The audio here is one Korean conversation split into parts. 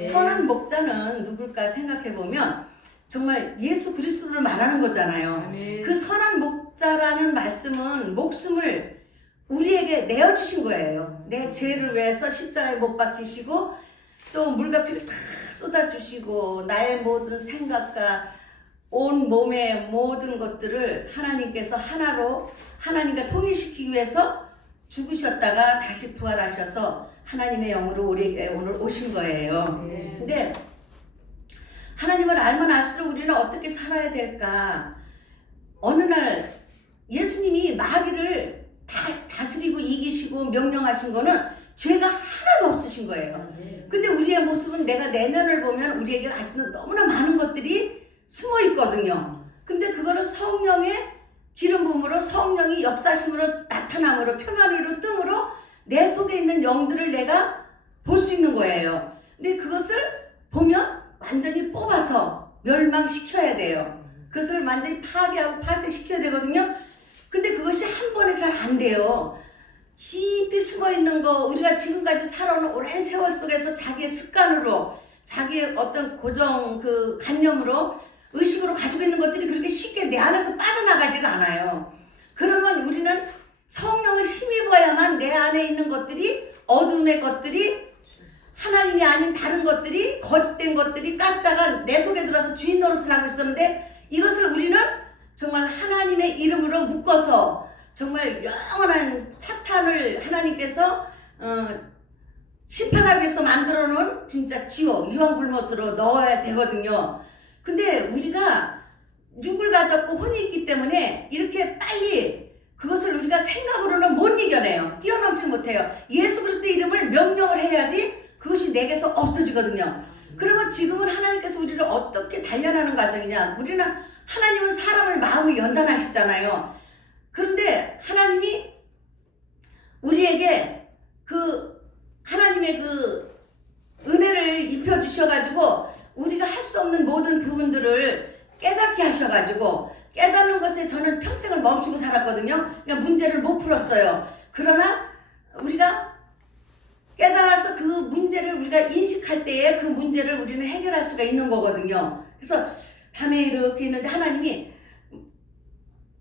선한 목자는 누굴까 생각해 보면 정말 예수 그리스도를 말하는 거잖아요. 그 선한 목자라는 말씀은 목숨을 우리에게 내어주신 거예요. 내 죄를 위해서 십자가에 못 박히시고 또 물과 피를 다 쏟아주시고 나의 모든 생각과 온 몸의 모든 것들을 하나님께서 하나로 하나님과 통일시키기 위해서 죽으셨다가 다시 부활하셔서 하나님의 영으로 우리에게 오늘 오신 거예요. 근데 하나님을 알면 알수록 우리는 어떻게 살아야 될까? 어느 날 예수님이 마귀를 다스리고 이기시고 명령하신 거는 죄가 하나도 없으신 거예요. 근데 우리의 모습은 내가 내면을 보면 우리에게 아직도 너무나 많은 것들이 숨어 있거든요. 근데 그거를 성령의 기름 부음으로 성령이 역사심으로 나타남으로 표면으로 뜸으로 내 속에 있는 영들을 내가 볼 수 있는 거예요. 근데 그것을 보면 완전히 뽑아서 멸망시켜야 돼요. 그것을 완전히 파괴하고 파쇄시켜야 되거든요. 근데 그것이 한 번에 잘 안 돼요. 깊이 숨어 있는 거, 우리가 지금까지 살아온 오랜 세월 속에서 자기의 습관으로, 자기의 어떤 고정 그 관념으로, 의식으로 가지고 있는 것들이 그렇게 쉽게 내 안에서 빠져나가지가 않아요. 그러면 우리는 성령을 힘입어야만 내 안에 있는 것들이, 어둠의 것들이, 하나님이 아닌 다른 것들이, 거짓된 것들이, 가짜가 내 속에 들어와서 주인 노릇을 하고 있었는데, 이것을 우리는 정말 하나님의 이름으로 묶어서 정말 영원한 사탄을 하나님께서 심판하기 위해서 만들어 놓은 진짜 지옥, 유황불못으로 넣어야 되거든요. 근데 우리가 육을 가졌고 혼이 있기 때문에 이렇게 빨리 그것을 우리가 생각으로는 못 이겨내요. 뛰어넘지 못해요. 예수 그리스도의 이름을 명령을 해야지 그것이 내게서 없어지거든요. 그러면 지금은 하나님께서 우리를 어떻게 단련하는 과정이냐? 우리는 하나님은 사람을 마음을 연단하시잖아요. 그런데 하나님이 우리에게 그 하나님의 그 은혜를 입혀 주셔가지고 우리가 할 수 없는 모든 부분들을 깨닫게 하셔가지고 깨닫는 것에 저는 평생을 멈추고 살았거든요. 그러니까 문제를 못 풀었어요. 그러나 우리가 깨달아서 그 문제를 우리가 인식할 때에 그 문제를 우리는 해결할 수가 있는 거거든요. 그래서 밤에 이렇게 있는데 하나님이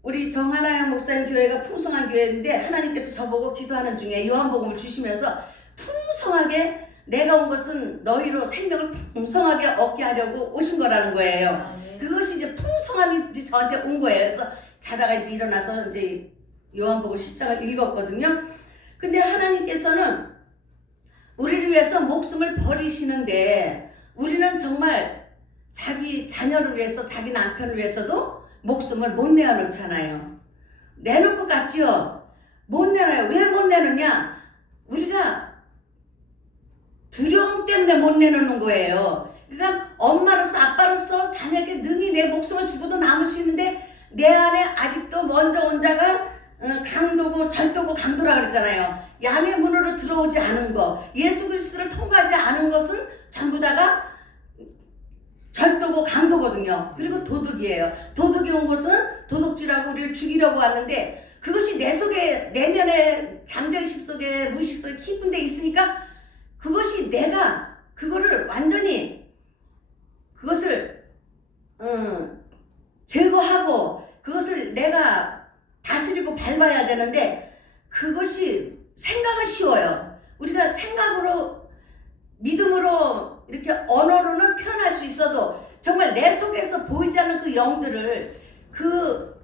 우리 정하나영 목사님 교회가 풍성한 교회인데 하나님께서 저보고 기도하는 중에 요한복음을 주시면서 풍성하게 내가 온 것은 너희로 생명을 풍성하게 얻게 하려고 오신 거라는 거예요. 그것이 이제 풍성함이 이제 저한테 온 거예요. 그래서 자다가 이제 일어나서 이제 요한복음 10장을 읽었거든요. 근데 하나님께서는 우리를 위해서 목숨을 버리시는데 우리는 정말 자기 자녀를 위해서 자기 남편을 위해서도 목숨을 못 내어놓잖아요. 내놓을 것 같지요? 못 내놔요. 왜 못 내놓냐? 우리가 두려움 때문에 못 내놓는 거예요. 그러니까 엄마로서 아빠로서 자녀에게 능히 내 목숨을 주고도 남을 수 있는데 내 안에 아직도 먼저 온 자가 강도고 절도고 강도라 그랬잖아요. 양의 문으로 들어오지 않은 거, 예수 그리스도를 통과하지 않은 것은 전부 다가 절도고 강도거든요. 그리고 도둑이에요. 도둑이 온 것은 도둑질하고 우리를 죽이려고 왔는데 그것이 내 속에 내면의 잠재의식 속에 무의식 속에 깊은 데 있으니까 그것이 내가 그거를 완전히 그것을 제거하고 그것을 내가 다스리고 밟아야 되는데 그것이 생각은 쉬워요. 우리가 생각으로 믿음으로 이렇게 언어로는 표현할 수 있어도 정말 내 속에서 보이지 않는 그 영들을 그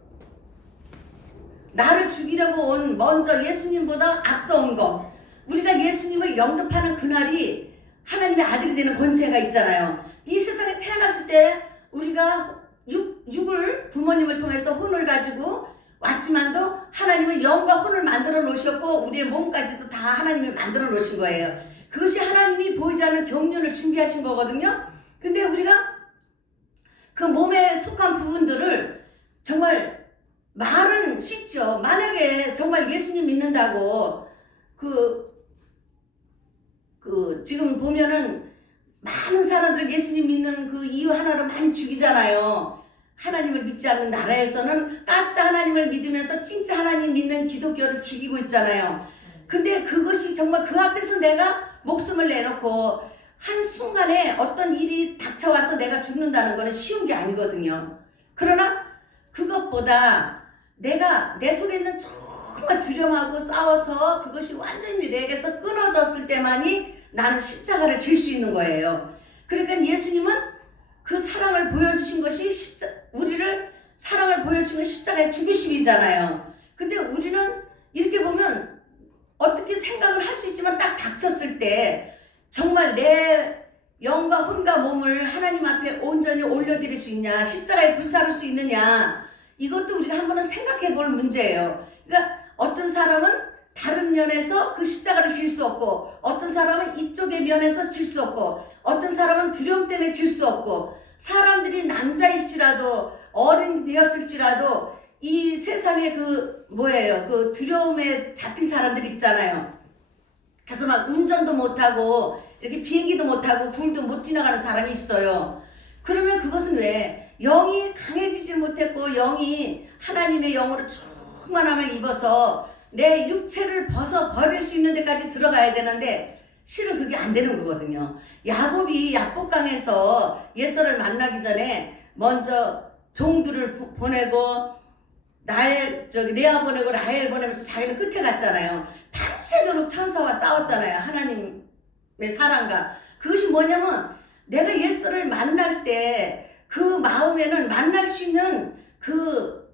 나를 죽이려고 온 먼저 예수님보다 앞서온 거 우리가 예수님을 영접하는 그날이 하나님의 아들이 되는 권세가 있잖아요. 이 세상에 태어났을 때 우리가 육을 부모님을 통해서 혼을 가지고 왔지만도 하나님은 영과 혼을 만들어 놓으셨고 우리의 몸까지도 다 하나님이 만들어 놓으신 거예요. 그것이 하나님이 보이지 않는 경륜을 준비하신 거거든요. 근데 우리가 그 몸에 속한 부분들을 정말 말은 쉽죠. 만약에 정말 예수님 믿는다고 지금 보면은 많은 사람들 예수님 믿는 그 이유 하나로 많이 죽이잖아요. 하나님을 믿지 않는 나라에서는 가짜 하나님을 믿으면서 진짜 하나님 믿는 기독교를 죽이고 있잖아요. 근데 그것이 정말 그 앞에서 내가 목숨을 내놓고 한순간 한순간에 어떤 일이 닥쳐와서 내가 죽는다는 거는 쉬운 게 아니거든요. 그러나 그것보다 내가 내 속에 있는 정말 두려움하고 싸워서 그것이 완전히 내게서 끊어졌을 때만이 나는 십자가를 질 수 있는 거예요. 그러니까 예수님은 그 사랑을 보여주신 것이 우리를 사랑을 보여준 건 십자가의 죽으심이잖아요. 근데 우리는 이렇게 보면 어떻게 생각을 할 수 있지만 딱 닥쳤을 때 정말 내 영과 혼과 몸을 하나님 앞에 온전히 올려드릴 수 있냐, 십자가에 불사를 수 있느냐, 이것도 우리가 한번은 생각해 볼 문제예요. 그러니까 어떤 사람은 다른 면에서 그 십자가를 질 수 없고, 어떤 사람은 이쪽의 면에서 질 수 없고, 어떤 사람은 두려움 때문에 질 수 없고, 사람들이 남자일지라도 어른이 되었을지라도 이 세상에 그 두려움에 잡힌 사람들 있잖아요. 그래서 막 운전도 못하고 이렇게 비행기도 못하고 굴도 못 지나가는 사람이 있어요. 그러면 그것은 왜? 영이 강해지지 못했고 영이 하나님의 영으로 충만함을 입어서 내 육체를 버릴 수 있는 데까지 들어가야 되는데 실은 그게 안 되는 거거든요. 야곱이 야복강에서 예서를 만나기 전에 먼저 종들을 보내고 레아 보내고 라헬 보내면서 자기는 끝에 갔잖아요. 밤새도록 천사와 싸웠잖아요. 하나님의 사랑과. 그것이 뭐냐면 내가 예서를 만날 때 그 마음에는 만날 수 있는 그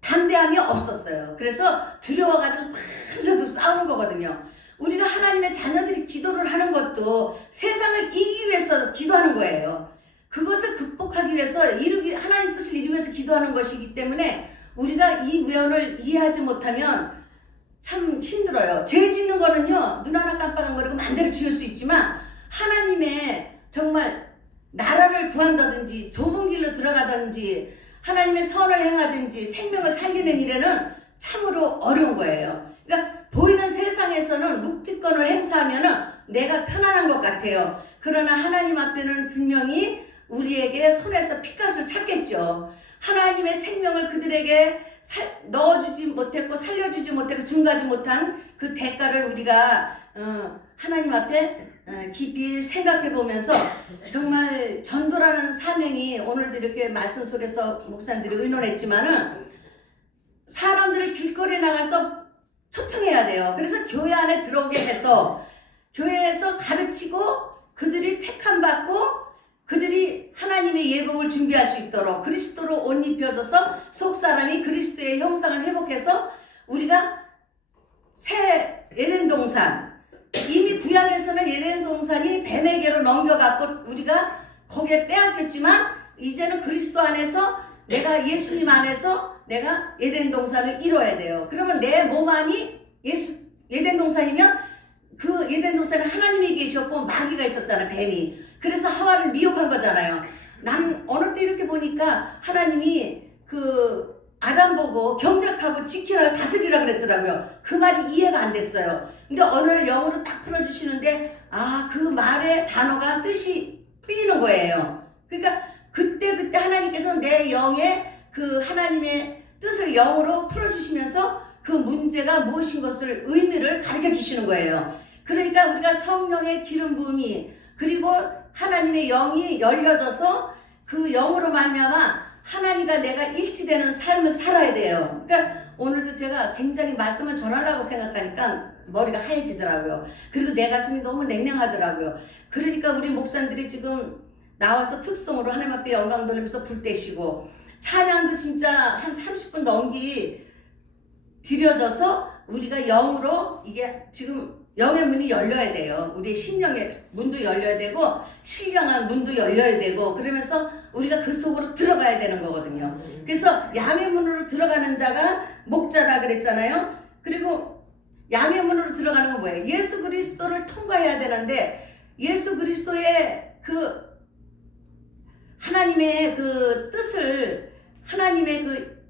담대함이 없었어요. 그래서 두려워가지고 밤새도록 싸우는 거거든요. 우리가 하나님의 자녀들이 기도를 하는 것도 세상을 이기기 위해서 기도하는 거예요. 그것을 극복하기 위해서 하나님 뜻을 이루기 위해서 기도하는 것이기 때문에 우리가 이 외연을 이해하지 못하면 참 힘들어요. 죄 짓는 거는요, 눈 하나 깜빡거리고 마음대로 지을 수 있지만 하나님의 정말 나라를 구한다든지 좁은 길로 들어가든지 하나님의 선을 행하든지 생명을 살리는 일에는 참으로 어려운 거예요. 그러니까 보이는 세상에서는 묵비권을 행사하면은 내가 편안한 것 같아요. 그러나 하나님 앞에는 분명히 우리에게 손에서 피값을 찾겠죠. 하나님의 생명을 그들에게 넣어주지 못했고 살려주지 못했고 증가하지 못한 그 대가를 우리가 하나님 앞에 깊이 생각해 보면서 정말 전도라는 사명이 오늘도 이렇게 말씀 속에서 목사님들이 의논했지만은 사람들을 길거리에 나가서 초청해야 돼요. 그래서 교회 안에 들어오게 해서 교회에서 가르치고 그들이 택함받고 그들이 하나님의 예복을 준비할 수 있도록 그리스도로 옷 입혀져서 속사람이 그리스도의 형상을 회복해서 우리가 새 에덴 동산, 이미 구약에서는 에덴 동산이 뱀에게로 넘겨갔고 우리가 거기에 빼앗겼지만 이제는 그리스도 안에서 내가 예수님 안에서 내가 에덴 동산을 이뤄야 돼요. 그러면 내 몸 안이 에덴 동산이면 그 에덴 동산에 하나님이 계셨고 마귀가 있었잖아요. 뱀이. 그래서 하와를 미혹한 거잖아요. 난 어느 때 이렇게 보니까 하나님이 그 아담 보고 경작하고 지키라 다스리라 그랬더라고요. 그 말이 이해가 안 됐어요. 근데 어느 날 영어로 딱 풀어주시는데 그 말의 단어가 뜻이 풀리는 거예요. 그러니까 그때 하나님께서 내 영의 그 하나님의 뜻을 영어로 풀어주시면서 그 문제가 무엇인 것을 의미를 가르쳐 주시는 거예요. 그러니까 우리가 성령의 기름 부음이 그리고 하나님의 영이 열려져서 그 영으로 말미암아 하나님과 내가 일치되는 삶을 살아야 돼요. 그러니까 오늘도 제가 굉장히 말씀을 전하려고 생각하니까 머리가 하얘지더라고요. 그리고 내 가슴이 너무 냉랭하더라고요. 그러니까 우리 목사님들이 지금 나와서 특성으로 하나님 앞에 영광 돌리면서 불 떼시고 찬양도 진짜 한 30분 넘기 드려져서 우리가 영으로 이게 지금 영의 문이 열려야 돼요. 우리의 심령의 문도 열려야 되고 신령한 문도 열려야 되고 그러면서 우리가 그 속으로 들어가야 되는 거거든요. 그래서 양의 문으로 들어가는 자가 목자다 그랬잖아요. 그리고 양의 문으로 들어가는 건 뭐예요? 예수 그리스도를 통과해야 되는데 예수 그리스도의 그 하나님의 그 뜻을 하나님의 그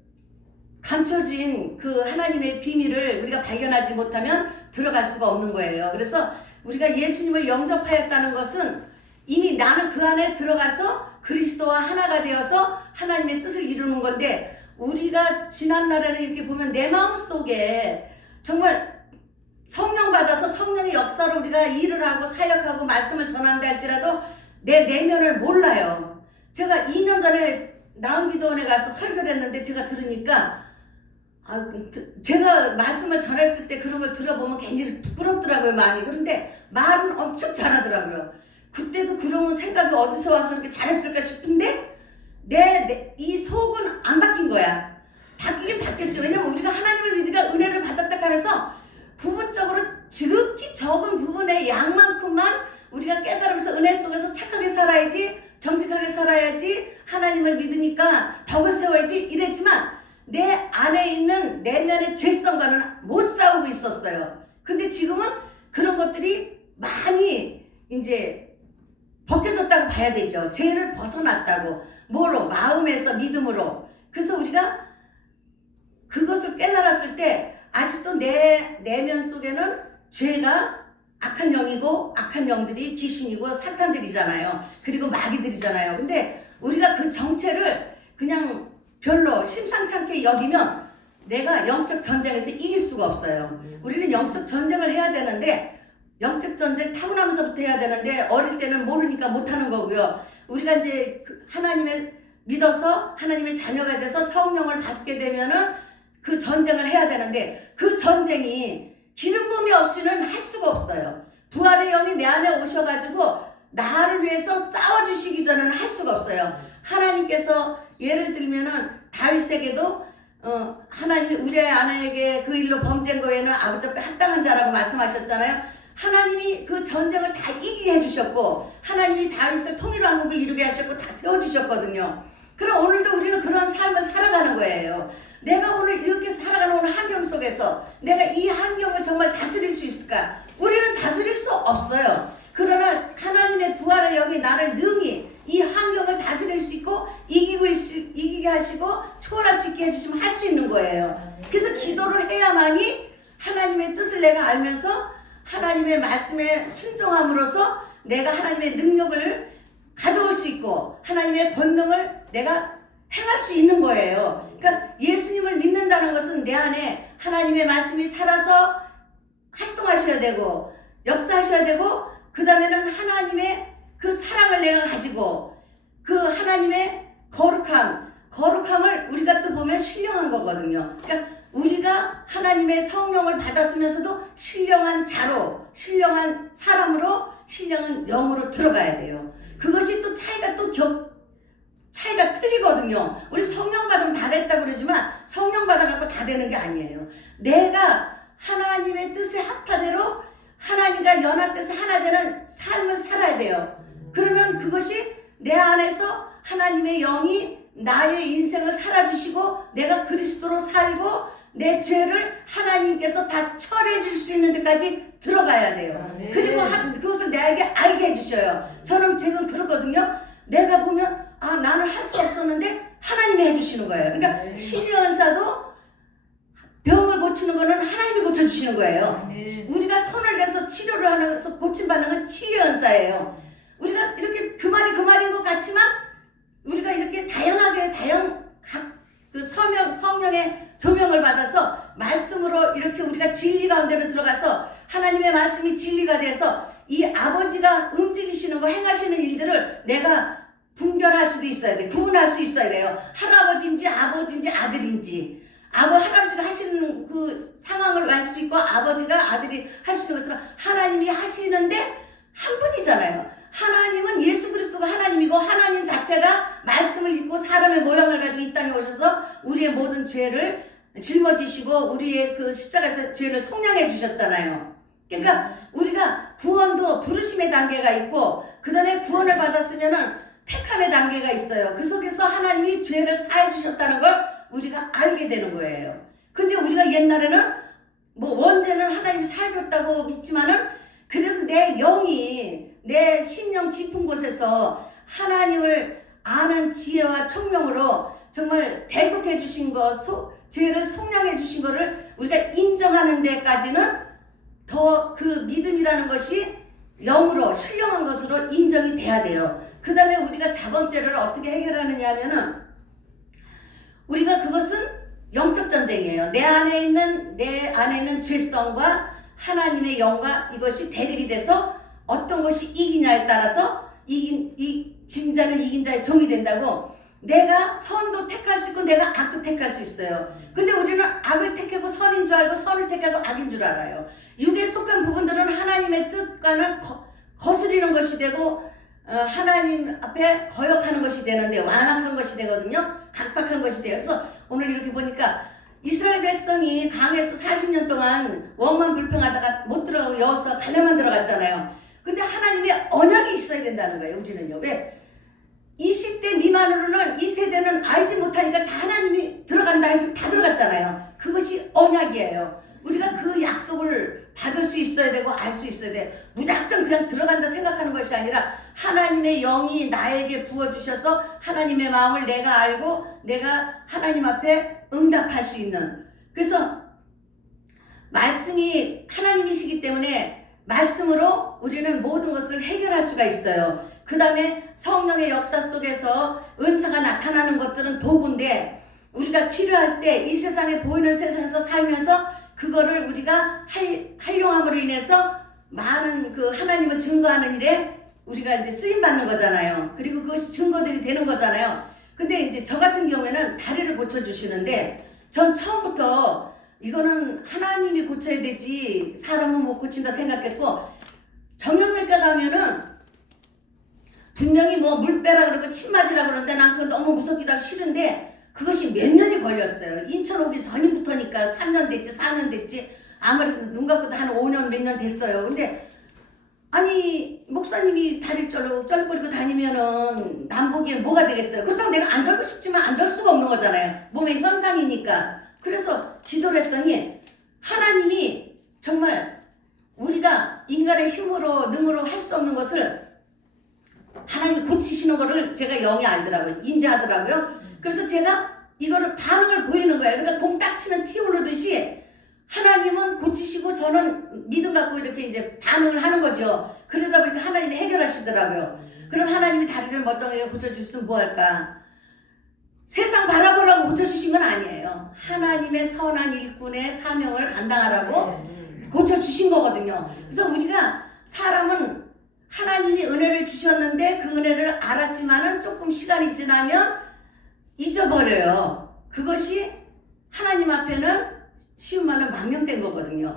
감춰진 그 하나님의 비밀을 우리가 발견하지 못하면 들어갈 수가 없는 거예요. 그래서 우리가 예수님을 영접하였다는 것은 이미 나는 그 안에 들어가서 그리스도와 하나가 되어서 하나님의 뜻을 이루는 건데 우리가 지난날에는 이렇게 보면 내 마음속에 정말 성령 받아서 성령의 역사로 우리가 일을 하고 사역하고 말씀을 전한다 할지라도 내 내면을 몰라요. 제가 2년 전에 나은기도원에 가서 설교를 했는데 제가 들으니까 제가 말씀을 전했을 때 그런 걸 들어보면 굉장히 부끄럽더라고요, 마음이. 그런데 말은 엄청 잘하더라고요. 그때도 그런 생각이 어디서 와서 이렇게 잘했을까 싶은데 이 속은 안 바뀐 거야. 바뀌긴 바뀌었죠. 왜냐면 우리가 하나님을 믿으니까 은혜를 받았다 하면서 부분적으로 지극히 적은 부분의 양만큼만 우리가 깨달으면서 은혜 속에서 착하게 살아야지, 정직하게 살아야지, 하나님을 믿으니까 덕을 세워야지 이랬지만 내 안에 있는 내면의 죄성과는 못 싸우고 있었어요. 근데 지금은 그런 것들이 많이 이제 벗겨졌다고 봐야 되죠. 죄를 벗어났다고. 뭐로? 마음에서 믿음으로. 그래서 우리가 그것을 깨달았을 때 아직도 내 내면 속에는 죄가 악한 영이고 악한 영들이 귀신이고 사탄들이잖아요. 그리고 마귀들이잖아요. 근데 우리가 그 정체를 그냥 별로 심상치 않게 여기면 내가 영적 전쟁에서 이길 수가 없어요. 우리는 영적 전쟁을 해야 되는데 영적 전쟁 타고나면서부터 해야 되는데 어릴 때는 모르니까 못하는 거고요. 우리가 이제 하나님의 믿어서 하나님의 자녀가 돼서 성령을 받게 되면은 그 전쟁을 해야 되는데 그 전쟁이 기름 부음이 없이는 할 수가 없어요. 부활의 영이 내 안에 오셔가지고 나를 위해서 싸워주시기 전에는 할 수가 없어요. 하나님께서 예를 들면은 다윗에게도 하나님이 우리 아내에게 그 일로 범죄한 거에는 아버지 앞에 합당한 자라고 말씀하셨잖아요. 하나님이 그 전쟁을 다 이기게 해주셨고 하나님이 다윗을 통일 왕국을 이루게 하셨고 다 세워주셨거든요. 그럼 오늘도 우리는 그런 삶을 살아가는 거예요. 내가 오늘 이렇게 살아가는 오늘 환경 속에서 내가 이 환경을 정말 다스릴 수 있을까? 우리는 다스릴 수 없어요. 그러나 하나님의 부활의 영이 나를 능히 이 환경을 다스릴 수 있고 이기게 하시고 초월할 수 있게 해주시면 할 수 있는 거예요. 그래서 기도를 해야만이 하나님의 뜻을 내가 알면서 하나님의 말씀에 순종함으로써 내가 하나님의 능력을 가져올 수 있고 하나님의 권능을 내가 행할 수 있는 거예요. 그러니까 예수님을 믿는다는 것은 내 안에 하나님의 말씀이 살아서 활동하셔야 되고 역사하셔야 되고 그 다음에는 하나님의 그 사랑을 내가 가지고 그 하나님의 거룩함을 우리가 또 보면 신령한 거거든요. 그러니까 우리가 하나님의 성령을 받았으면서도 신령한 자로, 신령한 사람으로, 신령한 영으로 들어가야 돼요. 그것이 또 차이가 틀리거든요. 우리 성령 받으면 다 됐다고 그러지만 성령 받아갖고 다 되는 게 아니에요. 내가 하나님의 뜻에 합하대로 하나님과 연합돼서 하나 되는 삶을 살아야 돼요. 그러면 그것이 내 안에서 하나님의 영이 나의 인생을 살아주시고 내가 그리스도로 살고 내 죄를 하나님께서 다 처리해 줄 수 있는 데까지 들어가야 돼요. 그리고 그것을 내게 알게 해주셔요. 저는 지금 그렇거든요. 내가 보면 나는 할 수 없었는데 하나님이 해주시는 거예요. 그러니까 신유연사도 병을 고치는 거는 하나님이 고쳐주시는 거예요. 우리가 손을 대서 치료를 하면서 고침받는 건 치유연사예요. 우리가 이렇게 그 말인 것 같지만 우리가 이렇게 다양하게 성령의 조명을 받아서 말씀으로 이렇게 우리가 진리 가운데로 들어가서 하나님의 말씀이 진리가 돼서 이 아버지가 움직이시는 거 행하시는 일들을 내가 분별할 수도 있어야 돼. 구분할 수 있어야 돼요. 할아버지인지 아버지인지 아들인지. 할아버지가 하시는 그 상황을 알 수 있고 아버지가 아들이 하시는 것처럼 하나님이 하시는데 한 분이잖아요. 하나님은 예수 그리스도가 하나님이고 하나님 자체가 말씀을 읽고 사람의 모양을 가지고 이 땅에 오셔서 우리의 모든 죄를 짊어지시고 우리의 그 십자가에서 죄를 속량해 주셨잖아요. 그러니까 우리가 구원도 부르심의 단계가 있고 그 다음에 구원을 받았으면은 택함의 단계가 있어요. 그 속에서 하나님이 죄를 사해 주셨다는 걸 우리가 알게 되는 거예요. 근데 우리가 옛날에는 원죄는 하나님이 사해 줬다고 믿지만은 그래도 내 영이 내 심령 깊은 곳에서 하나님을 아는 지혜와 총명으로 정말 대속해 주신 것, 죄를 속량해 주신 것을 우리가 인정하는 데까지는 더 그 믿음이라는 것이 영으로 신령한 것으로 인정이 돼야 돼요. 그 다음에 우리가 자범죄를 어떻게 해결하느냐 하면은 우리가 그것은 영적 전쟁이에요. 내 안에 있는 죄성과 하나님의 영과 이것이 대립이 돼서 어떤 것이 이기냐에 따라서 이 진자는 이긴 자의 종이 된다고. 내가 선도 택할 수 있고 내가 악도 택할 수 있어요. 근데 우리는 악을 택하고 선인 줄 알고 선을 택하고 악인 줄 알아요. 육에 속한 부분들은 하나님의 뜻과는 거스리는 것이 되고 하나님 앞에 거역하는 것이 되는데 완악한 것이 되거든요. 강팍한 것이 돼요. 그래서 오늘 이렇게 보니까 이스라엘 백성이 강에서 40년 동안 원만 불평하다가 못 들어가고 여호수아 갈렙만 들어갔잖아요. 근데 하나님의 언약이 있어야 된다는 거예요. 우리는요. 왜? 20대 미만으로는 이 세대는 알지 못하니까 다 하나님이 들어간다 해서 다 들어갔잖아요. 그것이 언약이에요. 우리가 그 약속을 받을 수 있어야 되고 알 수 있어야 돼. 무작정 그냥 들어간다 생각하는 것이 아니라 하나님의 영이 나에게 부어주셔서 하나님의 마음을 내가 알고 내가 하나님 앞에 응답할 수 있는. 그래서 말씀이 하나님이시기 때문에 말씀으로 우리는 모든 것을 해결할 수가 있어요. 그 다음에 성령의 역사 속에서 은사가 나타나는 것들은 도구인데 우리가 필요할 때 이 세상에 보이는 세상에서 살면서 그거를 우리가 활용함으로 인해서 많은 그 하나님을 증거하는 일에 우리가 이제 쓰임받는 거잖아요. 그리고 그것이 증거들이 되는 거잖아요. 근데 이제 저 같은 경우에는 다리를 고쳐주시는데 전 처음부터 이거는 하나님이 고쳐야 되지 사람은 못 고친다 생각했고 정형외과 가면은 분명히 뭐 물 빼라 그러고 침 맞으라 그러는데 난 그거 너무 무섭기도 하고 싫은데 그것이 몇 년이 걸렸어요. 인천 오기 전부터니까 3년 됐지 4년 됐지 아무래도 눈 감고도 한 5년 몇 년 됐어요. 근데 아니 목사님이 다리 쩔거리고 다니면은 남 보기엔 뭐가 되겠어요. 그렇다고 내가 안 절고 싶지만 안 절 수가 없는 거잖아요. 몸의 현상이니까. 그래서 기도를 했더니 하나님이 정말 우리가 인간의 힘으로 능으로 할 수 없는 것을 하나님이 고치시는 거를 제가 영이 알더라고요. 인지하더라고요. 그래서 제가 이거를 반응을 보이는 거예요. 그러니까 공 딱 치면 티 오르듯이 하나님은 고치시고 저는 믿음 갖고 이렇게 이제 반응을 하는 거죠. 그러다 보니까 하나님이 해결하시더라고요. 그럼 하나님이 다리를 멀쩡하게 고쳐주셨으면 뭐 할까? 세상 바라보라고 고쳐주신 건 아니에요. 하나님의 선한 일꾼의 사명을 감당하라고 고쳐주신 거거든요. 그래서 우리가 사람은 하나님이 은혜를 주셨는데 그 은혜를 알았지만은 조금 시간이 지나면 잊어버려요. 그것이 하나님 앞에는 쉬운 말로 망령된 거거든요.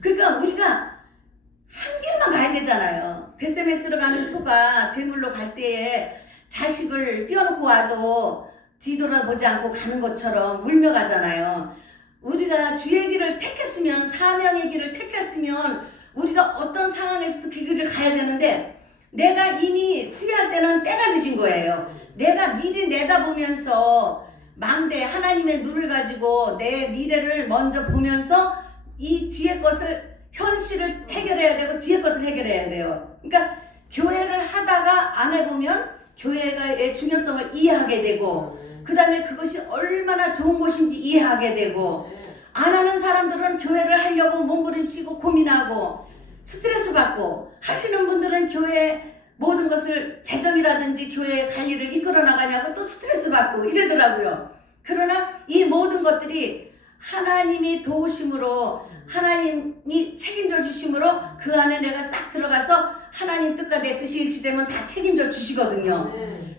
그러니까 우리가 한 길만 가야 되잖아요. 베세메스로 가는 소가 제물로 갈 때에 자식을 띄워놓고 와도 뒤돌아보지 않고 가는 것처럼 울며 가잖아요. 우리가 주의 길을 택했으면 사명의 길을 택했으면 우리가 어떤 상황에서도 그 길을 가야 되는데 내가 이미 후회할 때는 때가 늦은 거예요. 내가 미리 내다보면서 망대 하나님의 눈을 가지고 내 미래를 먼저 보면서 이 뒤에 것을 현실을 해결해야 되고 뒤에 것을 해결해야 돼요. 그러니까 교회를 하다가 안 해보면 교회의 중요성을 이해하게 되고 그 다음에 그것이 얼마나 좋은 것인지 이해하게 되고 안 하는 사람들은 교회를 하려고 몸부림치고 고민하고 스트레스 받고 하시는 분들은 교회 모든 것을 재정이라든지 교회 관리를 이끌어 나가냐고 또 스트레스 받고 이러더라고요. 그러나 이 모든 것들이 하나님이 도우심으로 하나님이 책임져 주심으로 그 안에 내가 싹 들어가서 하나님 뜻과 내 뜻이 일치되면 다 책임져 주시거든요.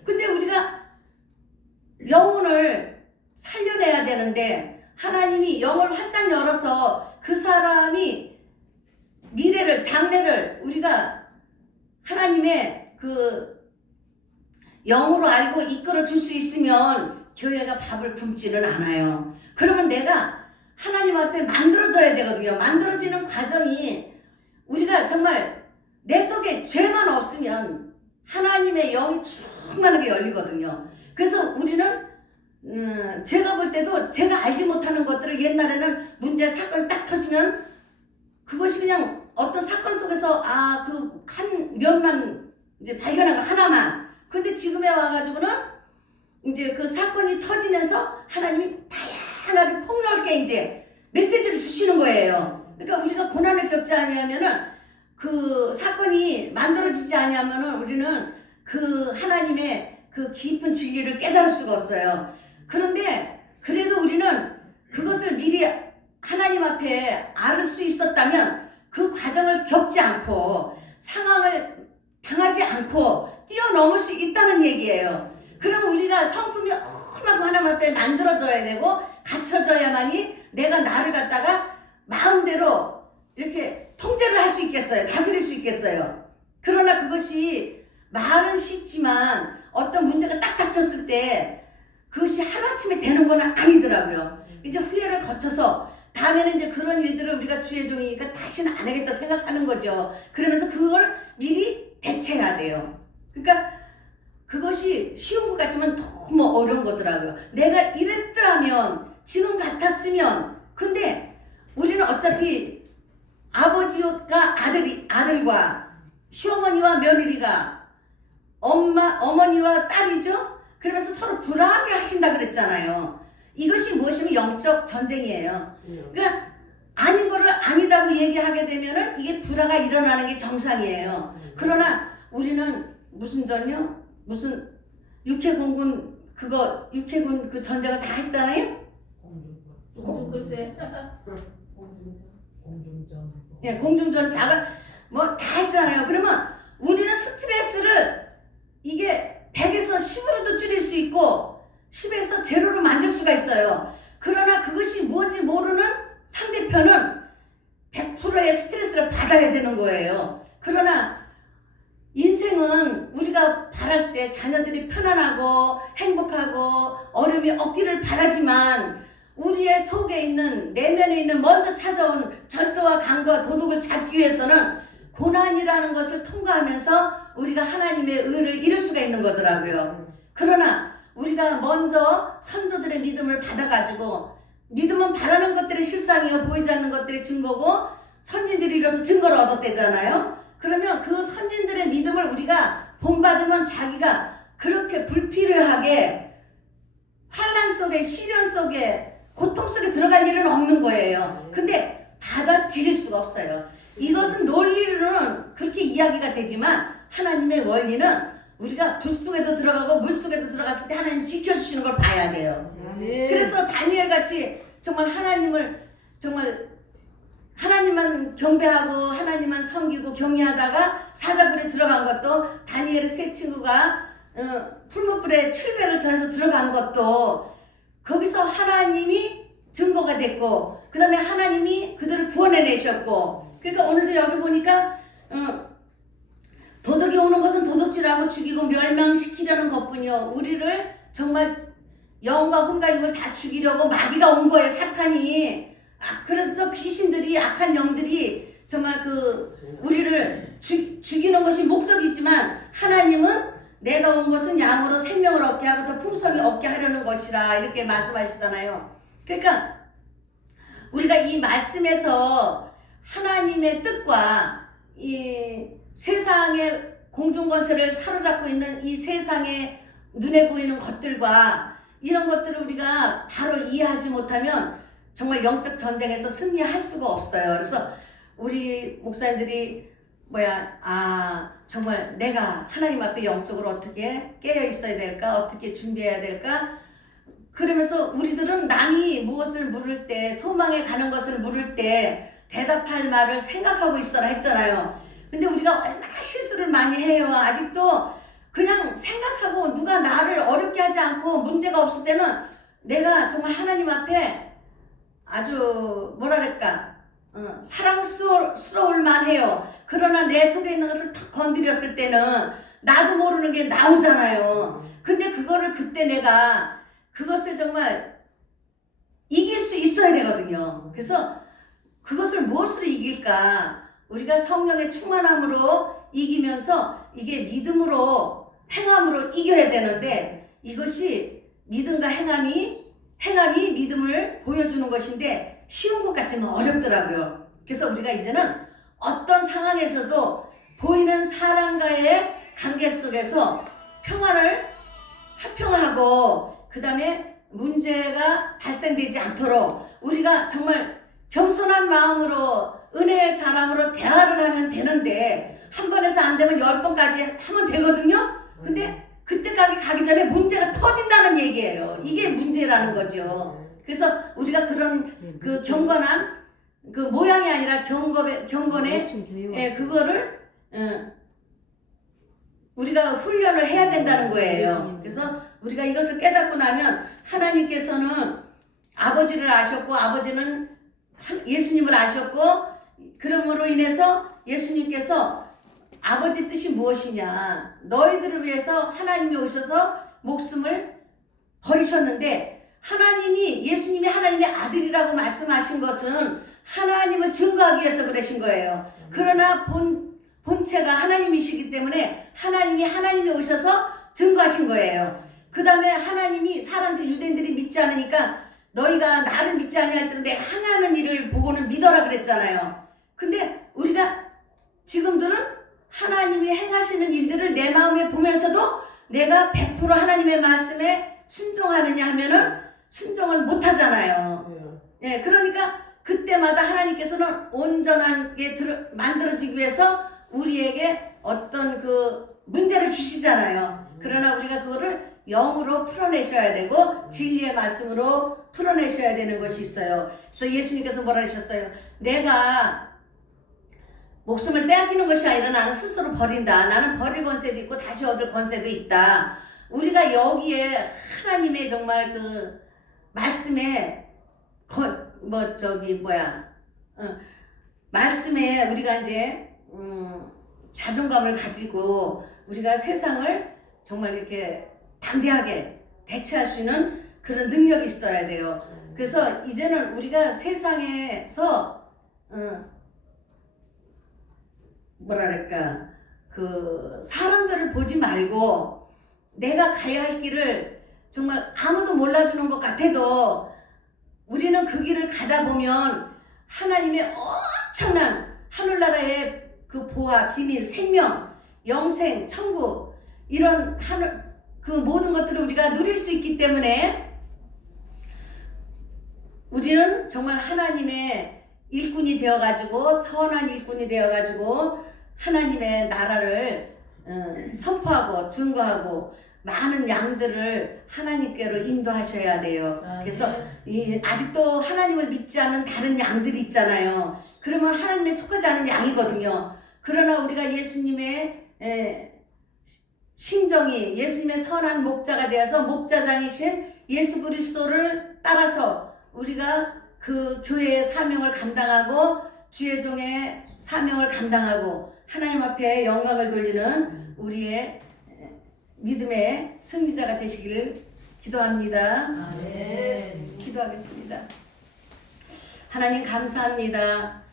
근데 우리가 영혼을 살려내야 되는데 하나님이 영을 활짝 열어서 그 사람이 미래를 장래를 우리가 하나님의 그 영으로 알고 이끌어 줄 수 있으면 교회가 밥을 굶지는 않아요. 그러면 내가 하나님 앞에 만들어져야 되거든요. 만들어지는 과정이 우리가 정말 내 속에 죄만 없으면 하나님의 영이 충만하게 열리거든요. 그래서 우리는 제가 볼 때도 제가 알지 못하는 것들을 옛날에는 문제 사건이 딱 터지면 그것이 그냥 어떤 사건 속에서 그 한 면만 이제 발견한 거 하나만. 근데 지금에 와가지고는 이제 그 사건이 터지면서 하나님이 다양하게 폭넓게 이제 메시지를 주시는 거예요. 그러니까 우리가 고난을 겪지 아니하면은 그 사건이 만들어지지 아니하면은 우리는 그 하나님의 그 깊은 진리를 깨달을 수가 없어요. 그런데 그래도 우리는 그것을 미리 하나님 앞에 알 수 있었다면 그 과정을 겪지 않고 상황을 당하지 않고 뛰어넘을 수 있다는 얘기예요. 그러면 우리가 성품이 얼마나 하나님 앞에 만들어져야 되고 갖춰져야만이 내가 나를 갖다가 마음대로 이렇게 통제를 할 수 있겠어요. 다스릴 수 있겠어요. 그러나 그것이 말은 쉽지만 어떤 문제가 딱 닥쳤을 때 그것이 하루아침에 되는 건 아니더라고요. 이제 후회를 거쳐서 다음에는 이제 그런 일들을 우리가 주의 종이니까 다시는 안 하겠다 생각하는 거죠. 그러면서 그걸 미리 대체해야 돼요. 그러니까 그것이 쉬운 것 같지만 너무 어려운 거더라고요. 내가 이랬더라면, 지금 같았으면. 근데 우리는 어차피 아버지가 아들과 시어머니와 며느리가 어머니와 딸이죠. 그러면서 서로 불화하게 하신다 그랬잖아요. 이것이 무엇이면 영적 전쟁이에요. 그러니까 아닌 거를 아니다고 얘기하게 되면은 이게 불화가 일어나는 게 정상이에요. 그러나 우리는 무슨 전요? 무슨 육해공군 육해군 그 전쟁을 다 했잖아요. 예, 공중전 자가 뭐 다 했잖아요. 그러면 우리는 스트레스를 이게 100에서 10으로도 줄일 수 있고 10에서 제로로 만들 수가 있어요. 그러나 그것이 뭔지 모르는 상대편은 100%의 스트레스를 받아야 되는 거예요. 그러나 인생은 우리가 바랄 때 자녀들이 편안하고 행복하고 어려움이 없기를 바라지만 우리의 속에 있는 내면에 있는 먼저 찾아온 절도와 강도와 도둑을 잡기 위해서는 고난이라는 것을 통과하면서 우리가 하나님의 의를 이룰 수가 있는 거더라고요. 그러나 우리가 먼저 선조들의 믿음을 받아가지고, 믿음은 바라는 것들의 실상이요 보이지 않는 것들의 증거고 선진들이 이뤄서 증거를 얻었대잖아요. 그러면 그 선진들의 믿음을 우리가 본받으면 자기가 그렇게 불필요하게 환난 속에, 시련 속에, 고통 속에 들어갈 일은 없는 거예요. 근데 받아들일 수가 없어요. 이것은 논리로는 그렇게 이야기가 되지만 하나님의 원리는 우리가 불 속에도 들어가고 물 속에도 들어갔을 때 하나님 지켜주시는 걸 봐야 돼요. 그래서 다니엘 같이 정말 하나님만 경배하고 하나님만 섬기고 경외하다가 사자굴에 들어간 것도, 다니엘의 세 친구가 풀무불에 7배를 더해서 들어간 것도 거기서 하나님이 증거가 됐고, 그 다음에 하나님이 그들을 구원해내셨고, 그러니까 오늘도 여기 보니까 도둑이 오는 것은 도둑질하고 죽이고 멸망시키려는 것뿐이요, 우리를 정말 영과 혼과 육을 다 죽이려고 마귀가 온 거예요, 사탄이. 그래서 귀신들이, 악한 영들이 정말 우리를 죽이는 것이 목적이지만, 하나님은 내가 온 것은 양으로 생명을 얻게 하고 더 풍성히 얻게 하려는 것이라 이렇게 말씀하시잖아요. 그러니까 우리가 이 말씀에서 하나님의 뜻과 이 세상의 공중권세를 사로잡고 있는 이 세상의 눈에 보이는 것들과 이런 것들을 우리가 바로 이해하지 못하면 정말 영적 전쟁에서 승리할 수가 없어요. 그래서 우리 목사님들이 정말 내가 하나님 앞에 영적으로 어떻게 깨어 있어야 될까, 어떻게 준비해야 될까, 그러면서 우리들은 남이 무엇을 물을 때, 소망에 가는 것을 물을 때 대답할 말을 생각하고 있어라 했잖아요. 근데 우리가 얼마나 실수를 많이 해요. 아직도 그냥 생각하고, 누가 나를 어렵게 하지 않고 문제가 없을 때는 내가 정말 하나님 앞에 아주 사랑스러울 만해요. 그러나 내 속에 있는 것을 탁 건드렸을 때는 나도 모르는 게 나오잖아요. 근데 그거를 그때 내가 그것을 정말 이길 수 있어야 되거든요. 그래서 그것을 무엇으로 이길까? 우리가 성령의 충만함으로 이기면서 이게 믿음으로, 행함으로 이겨야 되는데, 이것이 믿음과 행함이 믿음을 보여주는 것인데 쉬운 것 같지만 어렵더라고요. 그래서 우리가 이제는 어떤 상황에서도 보이는 사람과의 관계 속에서 평화를 화평하고, 그 다음에 문제가 발생되지 않도록 우리가 정말 겸손한 마음으로 은혜의 사람으로 대화를 하면 되는데, 한 번에서 안 되면 10번까지 하면 되거든요. 근데 그때까지 가기 전에 문제가 터진다는 얘기예요. 이게 문제라는 거죠. 그래서 우리가 그런 그 경건한 그 모양이 아니라 경건의 그거를 우리가 훈련을 해야 된다는 거예요. 그래서 우리가 이것을 깨닫고 나면 하나님께서는 아버지를 아셨고 아버지는 예수님을 아셨고 그러므로 인해서 예수님께서 아버지 뜻이 무엇이냐 너희들을 위해서 하나님이 오셔서 목숨을 버리셨는데 하나님이 예수님이 하나님의 아들이라고 말씀하신 것은 하나님을 증거하기 위해서 그러신 거예요. 그러나 본체가 하나님이시기 때문에 하나님이 오셔서 증거하신 거예요. 그 다음에 하나님이 사람들이 유대인들이 믿지 않으니까 너희가 나를 믿지 아니할 때는 내가 행하는 일을 보고는 믿어라 그랬잖아요. 근데 우리가 지금들은 하나님이 행하시는 일들을 내 마음에 보면서도 내가 100% 하나님의 말씀에 순종하느냐 하면은 순종을 못 하잖아요. 예, 그러니까 그때마다 하나님께서는 온전하게 만들어지기 위해서 우리에게 어떤 그 문제를 주시잖아요. 그러나 우리가 그거를 영으로 풀어내셔야 되고 진리의 말씀으로 풀어내셔야 되는 것이 있어요. 그래서 예수님께서 뭐라 하셨어요? 내가 목숨을 빼앗기는 것이 아니라 나는 스스로 버린다. 나는 버릴 권세도 있고 다시 얻을 권세도 있다. 우리가 여기에 하나님의 정말 그 말씀에 말씀에 우리가 이제 자존감을 가지고 우리가 세상을 정말 이렇게 담대하게 대처할 수 있는 그런 능력이 있어야 돼요. 그래서 이제는 우리가 세상에서 그 사람들을 보지 말고 내가 가야 할 길을 정말 아무도 몰라주는 것 같아도 우리는 그 길을 가다 보면 하나님의 엄청난 하늘나라의 그 보화, 비밀, 생명, 영생, 천국 이런 그 모든 것들을 우리가 누릴 수 있기 때문에 우리는 정말 하나님의 일꾼이 되어가지고 선한 일꾼이 되어가지고 하나님의 나라를 선포하고 증거하고 많은 양들을 하나님께로 인도하셔야 돼요. 그래서 아직도 하나님을 믿지 않는 다른 양들이 있잖아요. 그러면 하나님에 속하지 않은 양이거든요. 그러나 우리가 예수님의 심정이 예수님의 선한 목자가 되어서 목자장이신 예수 그리스도를 따라서 우리가 그 교회의 사명을 감당하고 주의 종의 사명을 감당하고 하나님 앞에 영광을 돌리는 우리의 믿음의 승리자가 되시기를 기도합니다. 아멘. 기도하겠습니다. 하나님 감사합니다.